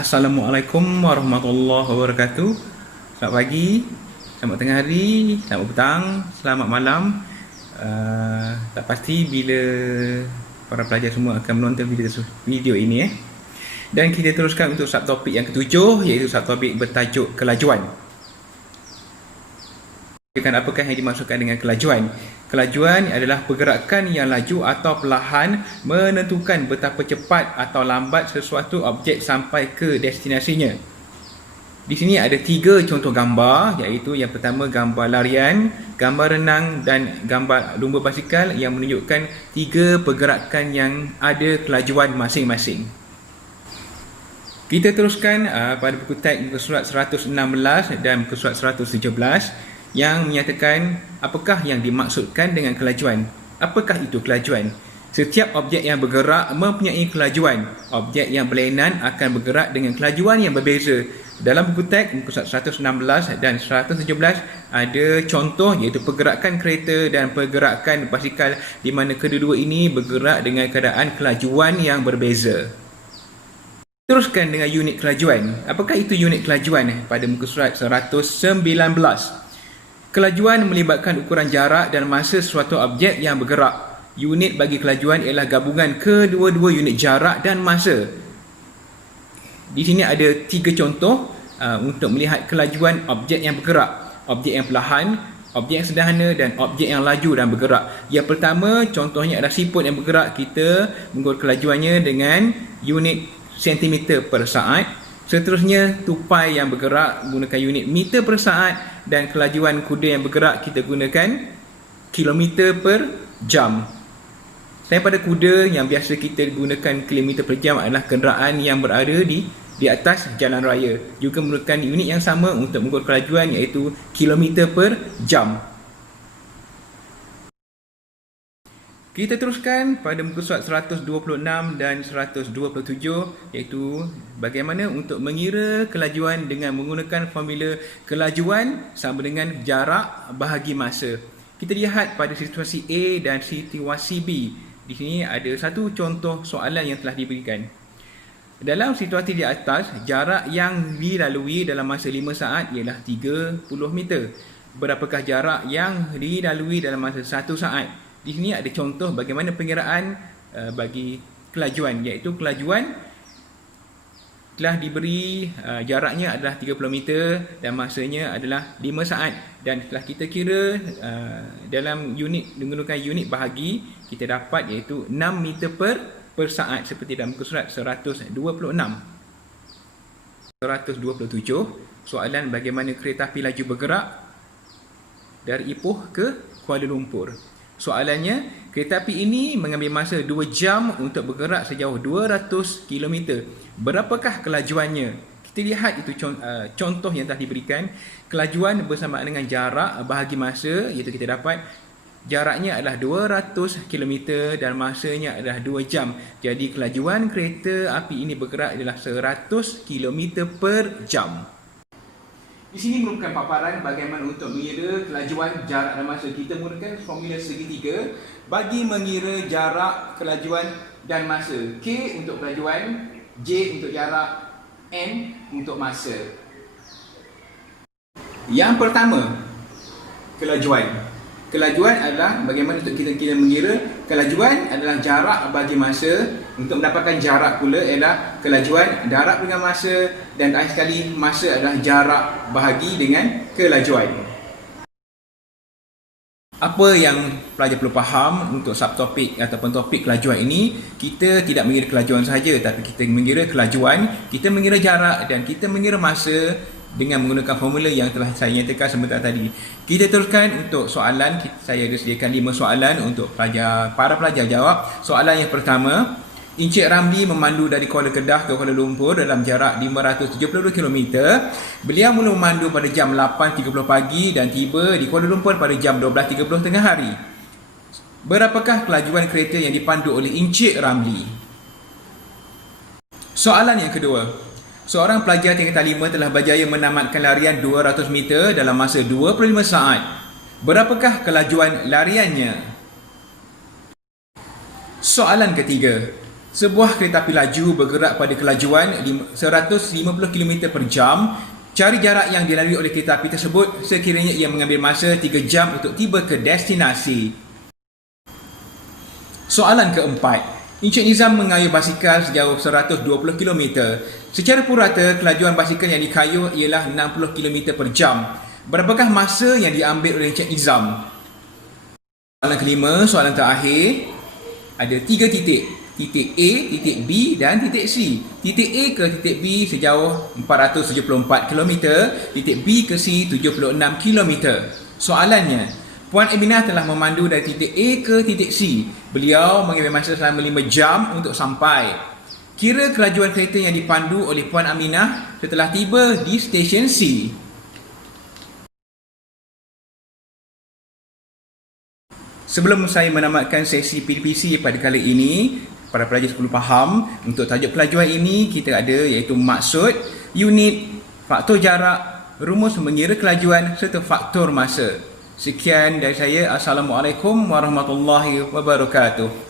Assalamualaikum warahmatullahi wabarakatuh. Selamat pagi, selamat tengah hari, selamat petang, selamat malam. Tak pasti bila para pelajar semua akan menonton video ini. Dan kita teruskan untuk subtopik yang ketujuh, iaitu subtopik bertajuk kelajuan. Apakah yang dimaksudkan dengan kelajuan? Kelajuan adalah pergerakan yang laju atau perlahan menentukan betapa cepat atau lambat sesuatu objek sampai ke destinasinya. Di sini ada 3 contoh gambar, iaitu yang pertama gambar larian, gambar renang dan gambar lumba basikal yang menunjukkan 3 pergerakan yang ada kelajuan masing-masing. Kita teruskan pada buku teks muka surat 116 dan muka surat 117 yang menyatakan apakah yang dimaksudkan dengan kelajuan. Apakah itu kelajuan? Setiap objek yang bergerak mempunyai kelajuan. Objek yang berlainan akan bergerak dengan kelajuan yang berbeza. Dalam buku teks muka surat 116 dan 117 ada contoh, iaitu pergerakan kereta dan pergerakan basikal, di mana kedua-dua ini bergerak dengan keadaan kelajuan yang berbeza. Teruskan dengan unit kelajuan. Apakah itu unit kelajuan? Pada muka surat 119. Kelajuan melibatkan ukuran jarak dan masa sesuatu objek yang bergerak. Unit bagi kelajuan ialah gabungan kedua-dua unit jarak dan masa. Di sini ada 3 contoh untuk melihat kelajuan objek yang bergerak. Objek yang perlahan, objek yang sederhana dan objek yang laju dan bergerak. Yang pertama, contohnya adalah siput yang bergerak. Kita mengukur kelajuannya dengan unit sentimeter per saat. Seterusnya, tupai yang bergerak menggunakan unit meter per saat, dan kelajuan kuda yang bergerak kita gunakan kilometer per jam. Selain pada kuda, yang biasa kita gunakan kilometer per jam adalah kenderaan yang berada di atas jalan raya. Juga menggunakan unit yang sama untuk mengukur kelajuan, iaitu kilometer per jam. Kita teruskan pada muka surat 126 dan 127, iaitu bagaimana untuk mengira kelajuan dengan menggunakan formula kelajuan sama dengan jarak bahagi masa. Kita lihat pada situasi A dan situasi B. Di sini ada satu contoh soalan yang telah diberikan. Dalam situasi di atas, jarak yang dilalui dalam masa 5 saat ialah 30 meter. Berapakah jarak yang dilalui dalam masa 1 saat? Di sini ada contoh bagaimana pengiraan bagi kelajuan, iaitu kelajuan telah diberi jaraknya adalah 30 meter dan masanya adalah 5 saat. Dan setelah kita kira dalam unit menggunakan unit bahagi, kita dapat iaitu 6 meter per saat, seperti dalam muka surat 126. 127, soalan bagaimana kereta api laju bergerak dari Ipoh ke Kuala Lumpur. Soalannya, kereta api ini mengambil masa 2 jam untuk bergerak sejauh 200 km. Berapakah kelajuannya? Kita lihat itu contoh yang telah diberikan. Kelajuan bersamaan dengan jarak bahagi masa, iaitu kita dapat jaraknya adalah 200 km dan masanya adalah 2 jam. Jadi kelajuan kereta api ini bergerak adalah 100 km per jam. Di sini merupakan paparan bagaimana untuk mengira kelajuan, jarak dan masa. Kita menggunakan formula segitiga bagi mengira jarak, kelajuan dan masa. K untuk kelajuan, J untuk jarak, N untuk masa. Yang pertama, kelajuan. Kelajuan adalah bagaimana untuk kita mengira. Kelajuan adalah jarak bagi masa. Untuk mendapatkan jarak pula ialah kelajuan darab dengan masa, dan terakhir sekali masa adalah jarak bahagi dengan kelajuan. Apa yang pelajar perlu faham untuk subtopik ataupun topik kelajuan ini? Kita tidak mengira kelajuan sahaja, tapi kita mengira kelajuan, kita mengira jarak dan kita mengira masa dengan menggunakan formula yang telah saya nyatakan sebentar tadi. Kita teruskan untuk soalan. Saya ada sediakan 5 soalan untuk para pelajar jawab. Soalan yang pertama, Encik Ramli memandu dari Kuala Kedah ke Kuala Lumpur dalam jarak 572 km. Beliau mula memandu pada jam 8.30 pagi dan tiba di Kuala Lumpur pada jam 12.30 tengah hari. Berapakah kelajuan kereta yang dipandu oleh Encik Ramli? Soalan yang kedua, seorang pelajar tingkatan 5 telah berjaya menamatkan larian 200 meter dalam masa 25 saat. Berapakah kelajuan lariannya? Soalan ketiga, Sebuah kereta api laju bergerak pada kelajuan 150 km per jam. Cari jarak yang dilalui oleh kereta api tersebut sekiranya ia mengambil masa 3 jam untuk tiba ke destinasi. Soalan keempat. Encik Nizam mengayuh basikal sejauh 120 km. Secara purata, kelajuan basikal yang dikayuh ialah 60 km per jam. Berapakah masa yang diambil oleh Encik Nizam? Soalan kelima, soalan terakhir. Ada 3 titik. Titik A, titik B dan titik C. Titik A ke titik B sejauh 474 km, titik B ke C 76 km. Soalannya, Puan Aminah telah memandu dari titik A ke titik C. Beliau mengambil masa selama 5 jam untuk sampai. Kira kelajuan kereta yang dipandu oleh Puan Aminah setelah tiba di stesen C. Sebelum saya menamatkan sesi PDPC pada kali ini, para pelajar perlu faham, untuk tajuk kelajuan ini kita ada iaitu maksud, unit, faktor jarak, rumus mengira kelajuan serta faktor masa. Sekian dari saya. Assalamualaikum warahmatullahi wabarakatuh.